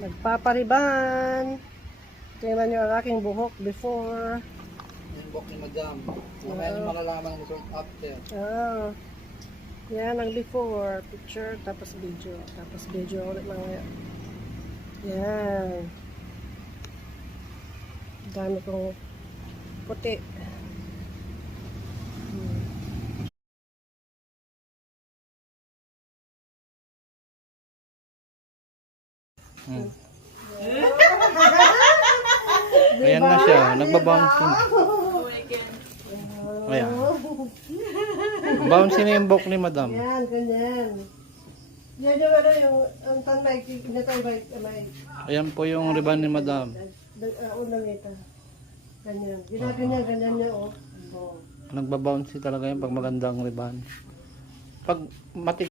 Nagpapariban. Tingnan nyo ang aking buhok before. Yung buhok ni Madam. Mamaya yung malalaman ng result after. Yan ang before. Picture, tapos video. Tapos video ulit lang ngayon. Yan. Dami kong puti. Ayan na siya, nagbabouncing. Ayan. Bouncing na yung buhok ni Madam. Yan, ganyan. Yan yung ano yung ang tanbay, kinatambay, Ayan po yung ribbon ni Madam. unang ito. Ganyan. Ginaganyan, ganyan niya, oh. Nagbabouncy talaga yan pag magandang ribbon. Pag matik